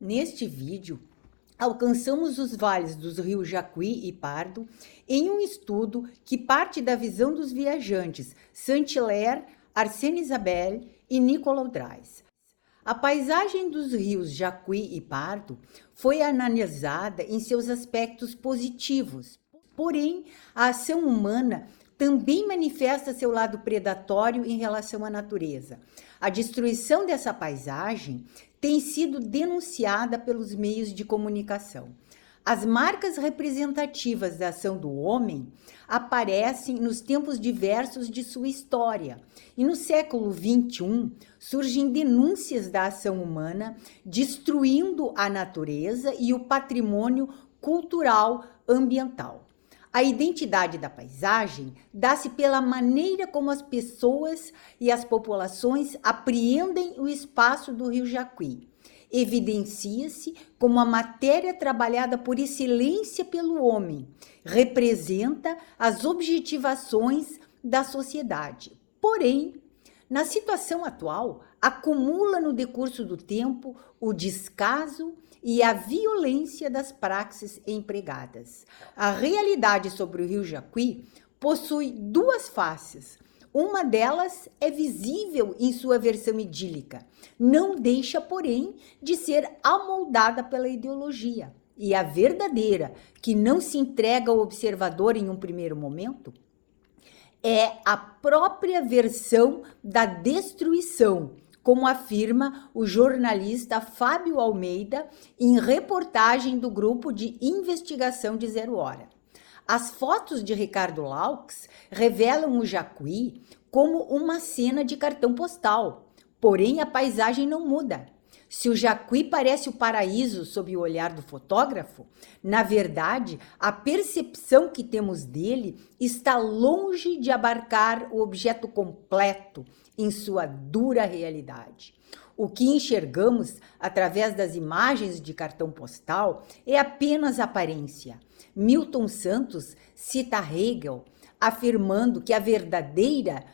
Neste vídeo, alcançamos os vales dos rios Jacuí e Pardo em um estudo que parte da visão dos viajantes Saint-Hilaire, Arsène Isabelle e Nicolau Drais. A paisagem dos rios Jacuí e Pardo foi analisada em seus aspectos positivos, porém, a ação humana também manifesta seu lado predatório em relação à natureza. A destruição dessa paisagem tem sido denunciada pelos meios de comunicação. As marcas representativas da ação do homem aparecem nos tempos diversos de sua história. E no século XXI, surgem denúncias da ação humana destruindo a natureza e o patrimônio cultural ambiental. A identidade da paisagem dá-se pela maneira como as pessoas e as populações apreendem o espaço do rio Jacuí. Evidencia-se como a matéria trabalhada por excelência pelo homem, representa as objetivações da sociedade. Porém, na situação atual, acumula no decurso do tempo o descaso e a violência das praxes empregadas. A realidade sobre o rio Jacuí possui duas faces. Uma delas é visível em sua versão idílica, não deixa, porém, de ser amoldada pela ideologia. E a verdadeira, que não se entrega ao observador em um primeiro momento, é a própria versão da destruição, como afirma o jornalista Fábio Almeida em reportagem do grupo de investigação de Zero Hora. As fotos de Ricardo Laux revelam o Jacuí como uma cena de cartão postal, porém a paisagem não muda. Se o Jacuí parece o paraíso sob o olhar do fotógrafo, na verdade, a percepção que temos dele está longe de abarcar o objeto completo em sua dura realidade. O que enxergamos através das imagens de cartão postal é apenas aparência. Milton Santos cita Hegel, afirmando que a verdadeira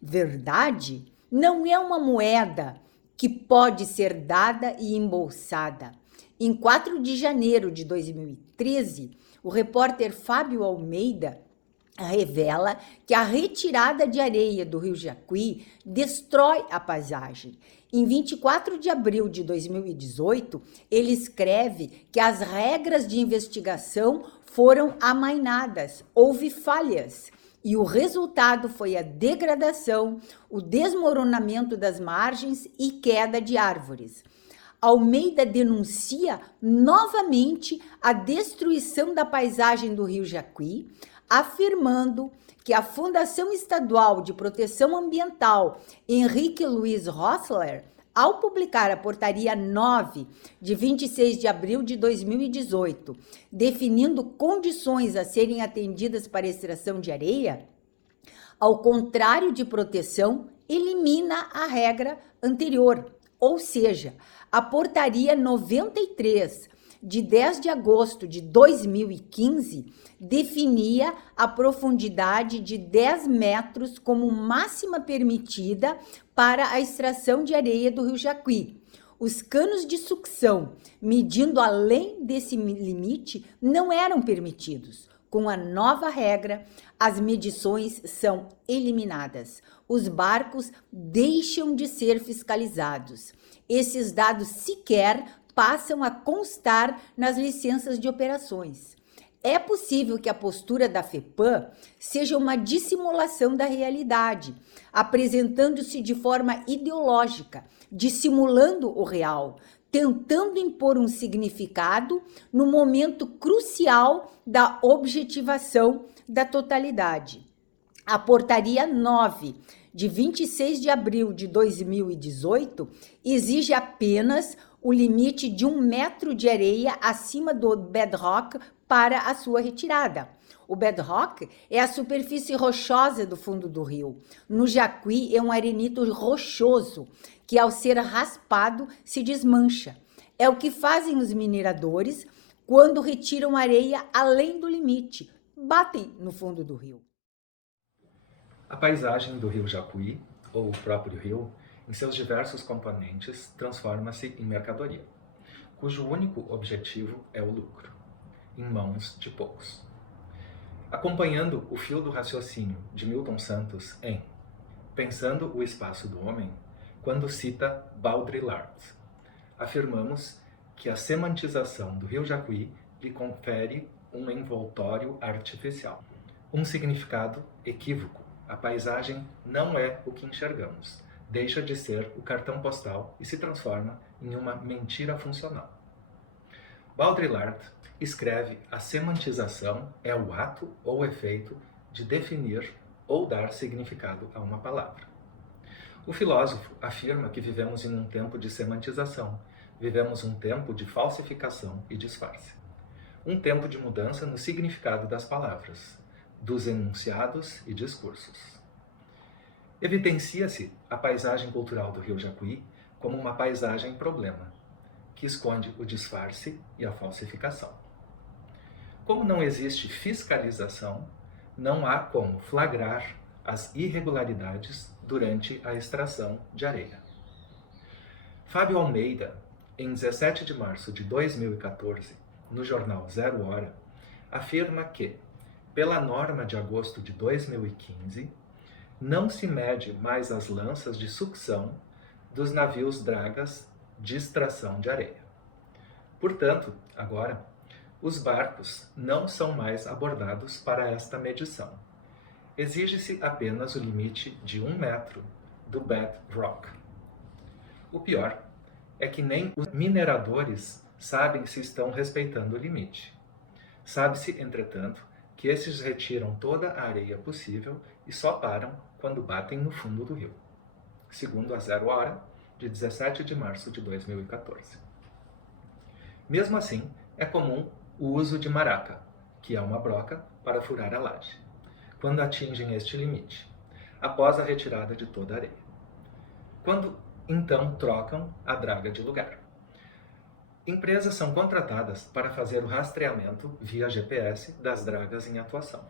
verdade não é uma moeda que pode ser dada e embolsada. Em 4 de janeiro de 2013, o repórter Fábio Almeida revela que a retirada de areia do rio Jacuí destrói a paisagem. Em 24 de abril de 2018, ele escreve que as regras de investigação foram amainadas, houve falhas, e o resultado foi a degradação, o desmoronamento das margens e queda de árvores. Almeida denuncia novamente a destruição da paisagem do rio Jacuí, afirmando que a Fundação Estadual de Proteção Ambiental Henrique Luiz Rossler, ao publicar a Portaria 9, de 26 de abril de 2018, definindo condições a serem atendidas para a extração de areia, ao contrário de proteção, elimina a regra anterior, ou seja, a Portaria 93, de 10 de agosto de 2015, definia a profundidade de 10 metros como máxima permitida para a extração de areia do rio Jacuí. Os canos de sucção, medindo além desse limite, não eram permitidos. Com a nova regra, as medições são eliminadas. Os barcos deixam de ser fiscalizados. Esses dados sequer passam a constar nas licenças de operações. É possível que a postura da FEPAM seja uma dissimulação da realidade, apresentando-se de forma ideológica, dissimulando o real, tentando impor um significado no momento crucial da objetivação da totalidade. A Portaria 9, de 26 de abril de 2018, exige apenas o limite de 1 metro de areia acima do bedrock para a sua retirada. O bedrock é a superfície rochosa do fundo do rio. No Jacuí é um arenito rochoso que, ao ser raspado, se desmancha. É o que fazem os mineradores quando retiram areia além do limite, batem no fundo do rio. A paisagem do rio Jacuí, ou o próprio rio, em seus diversos componentes, transforma-se em mercadoria. cujo único objetivo é o lucro, em mãos de poucos. Acompanhando o fio do raciocínio de Milton Santos em Pensando o Espaço do Homem, quando cita Baudrillard, afirmamos que a semantização do rio Jacuí lhe confere um envoltório artificial, um significado equívoco. A paisagem não é o que enxergamos, deixa de ser o cartão postal e se transforma em uma mentira funcional. Baudrillard escreve: a semantização é o ato ou efeito de definir ou dar significado a uma palavra. O filósofo afirma que vivemos em um tempo de semantização, vivemos um tempo de falsificação e disfarce. Um tempo de mudança no significado das palavras, dos enunciados e discursos. Evidencia-se a paisagem cultural do rio Jacuí como uma paisagem problema, que esconde o disfarce e a falsificação. Como não existe fiscalização, não há como flagrar as irregularidades durante a extração de areia. Fábio Almeida, em 17 de março de 2014, no jornal Zero Hora, afirma que, pela norma de agosto de 2015, não se mede mais as lanças de sucção dos navios dragas de extração de areia. Portanto, agora, os barcos não são mais abordados para esta medição. Exige-se apenas o limite de 1 metro do bedrock. O pior é que nem os mineradores sabem se estão respeitando o limite. Sabe-se, entretanto, que esses retiram toda a areia possível e só param quando batem no fundo do rio, segundo a Zero Hora, de 17 de março de 2014. Mesmo assim, é comum o uso de maraca, que é uma broca para furar a laje, quando atingem este limite, após a retirada de toda a areia. Quando então trocam a draga de lugar. Empresas são contratadas para fazer o rastreamento via GPS das dragas em atuação.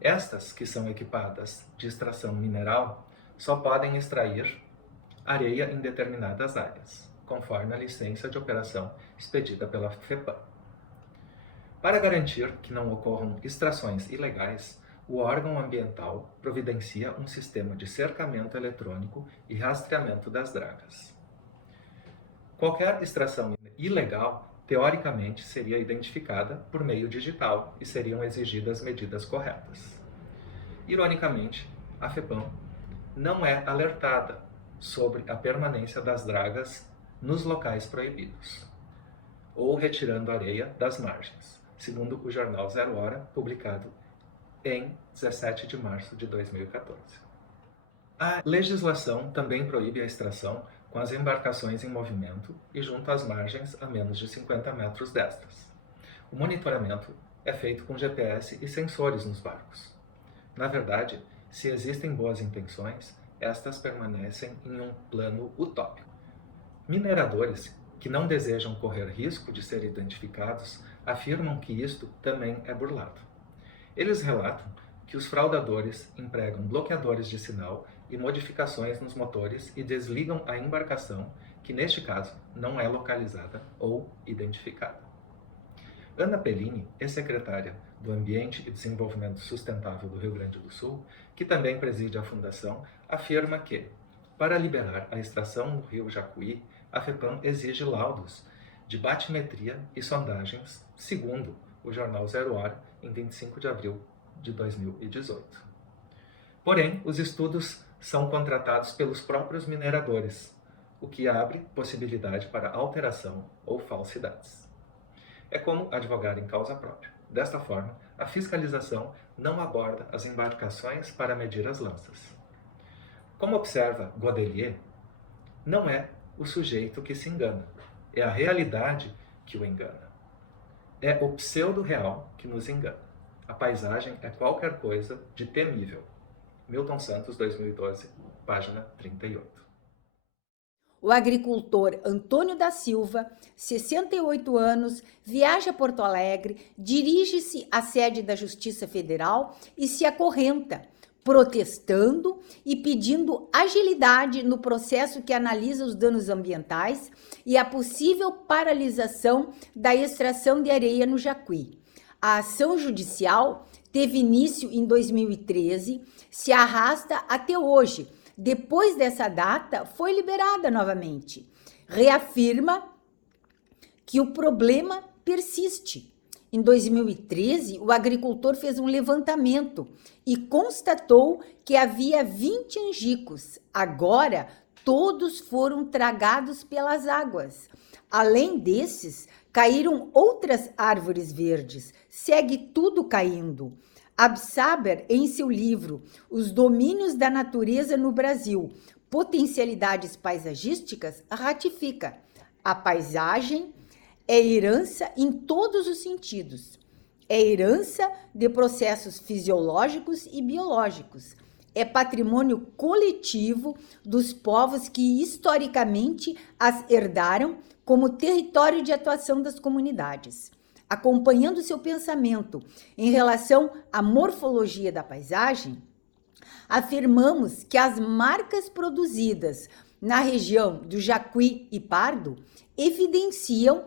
Estas, que são equipadas de extração mineral, só podem extrair areia em determinadas áreas, conforme a licença de operação expedida pela FEPAM. Para garantir que não ocorram extrações ilegais, o órgão ambiental providencia um sistema de cercamento eletrônico e rastreamento das dragas. Qualquer extração ilegal, teoricamente, seria identificada por meio digital e seriam exigidas medidas corretas. Ironicamente, a FEPAM não é alertada sobre a permanência das dragas nos locais proibidos, ou retirando areia das margens, segundo o jornal Zero Hora, publicado em 17 de março de 2014. A legislação também proíbe a extração com as embarcações em movimento e junto às margens a menos de 50 metros destas. O monitoramento é feito com GPS e sensores nos barcos. Na verdade, se existem boas intenções, estas permanecem em um plano utópico. Mineradores que não desejam correr risco de ser identificados afirmam que isto também é burlado. Eles relatam que os fraudadores empregam bloqueadores de sinal e modificações nos motores e desligam a embarcação, que neste caso não é localizada ou identificada. Ana Pellini, ex-secretária do Ambiente e Desenvolvimento Sustentável do Rio Grande do Sul, que também preside a fundação, afirma que, para liberar a extração no rio Jacuí, a FEPAM exige laudos de batimetria e sondagens, segundo o jornal Zero Hora, em 25 de abril de 2018. Porém, os estudos são contratados pelos próprios mineradores, o que abre possibilidade para alteração ou falsidades. É como advogar em causa própria. Desta forma, a fiscalização não aborda as embarcações para medir as lanças. Como observa Godelier, não é o sujeito que se engana, é a realidade que o engana. É o pseudo-real que nos engana. A paisagem é qualquer coisa de temível. Milton Santos, 2012, página 38. O agricultor Antônio da Silva, 68 anos, viaja a Porto Alegre, dirige-se à sede da Justiça Federal e se acorrenta, protestando e pedindo agilidade no processo que analisa os danos ambientais e a possível paralisação da extração de areia no Jacuí. A ação judicial teve início em 2013, se arrasta até hoje. Depois dessa data, foi liberada novamente. Reafirma que o problema persiste. Em 2013, o agricultor fez um levantamento e constatou que havia 20 angicos. Agora, todos foram tragados pelas águas. Além desses, caíram outras árvores verdes. Segue tudo caindo. Absaber, em seu livro Os Domínios da Natureza no Brasil, Potencialidades Paisagísticas, ratifica: a paisagem é herança em todos os sentidos. É herança de processos fisiológicos e biológicos. É patrimônio coletivo dos povos que historicamente as herdaram como território de atuação das comunidades. Acompanhando seu pensamento em relação à morfologia da paisagem, afirmamos que as marcas produzidas na região do Jacuí e Pardo evidenciam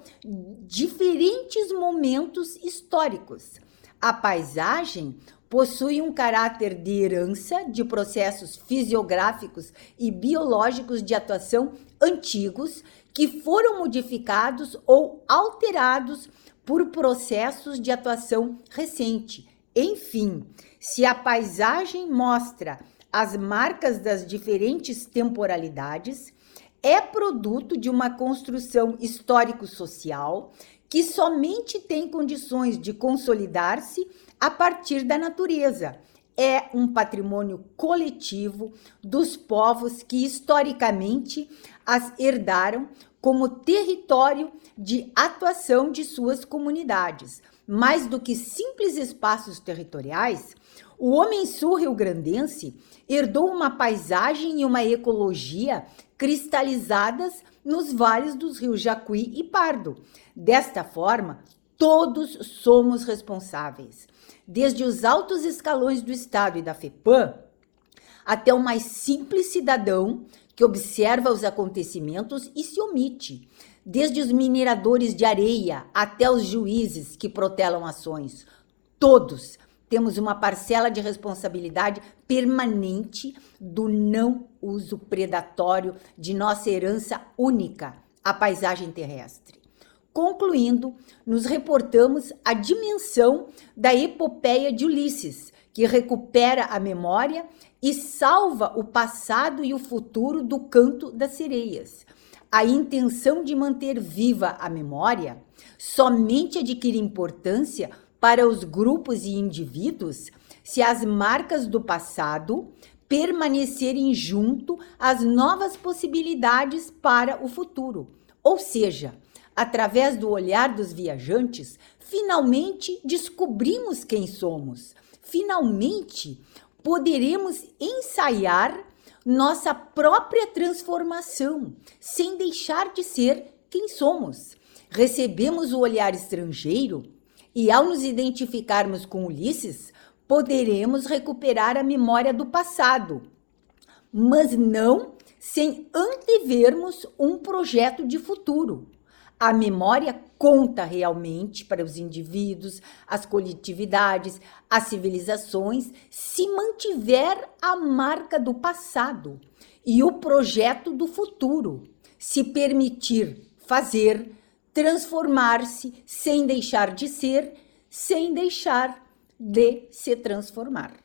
diferentes momentos históricos. A paisagem possui um caráter de herança de processos fisiográficos e biológicos de atuação antigos que foram modificados ou alterados por processos de atuação recente. Enfim, se a paisagem mostra as marcas das diferentes temporalidades, é produto de uma construção histórico-social que somente tem condições de consolidar-se a partir da natureza. É um patrimônio coletivo dos povos que historicamente as herdaram como território de atuação de suas comunidades. Mais do que simples espaços territoriais, o homem sul-rio-grandense herdou uma paisagem e uma ecologia cristalizadas nos vales dos rios Jacuí e Pardo. Desta forma, todos somos responsáveis, desde os altos escalões do Estado e da FEPAM, até o mais simples cidadão que observa os acontecimentos e se omite, desde os mineradores de areia até os juízes que protelam ações. Todos temos uma parcela de responsabilidade permanente do não uso predatório de nossa herança única, a paisagem terrestre. Concluindo, nos reportamos a dimensão da epopeia de Ulisses, que recupera a memória e salva o passado e o futuro do canto das sereias. A intenção de manter viva a memória somente adquire importância para os grupos e indivíduos se as marcas do passado permanecerem junto às novas possibilidades para o futuro. Ou seja, através do olhar dos viajantes, finalmente descobrimos quem somos. Finalmente poderemos ensaiar nossa própria transformação, sem deixar de ser quem somos. Recebemos o olhar estrangeiro e, ao nos identificarmos com Ulisses, poderemos recuperar a memória do passado, mas não sem antevermos um projeto de futuro. A memória conta realmente para os indivíduos, as coletividades, as civilizações, se mantiver a marca do passado e o projeto do futuro, se permitir fazer, transformar-se sem deixar de ser, sem deixar de se transformar.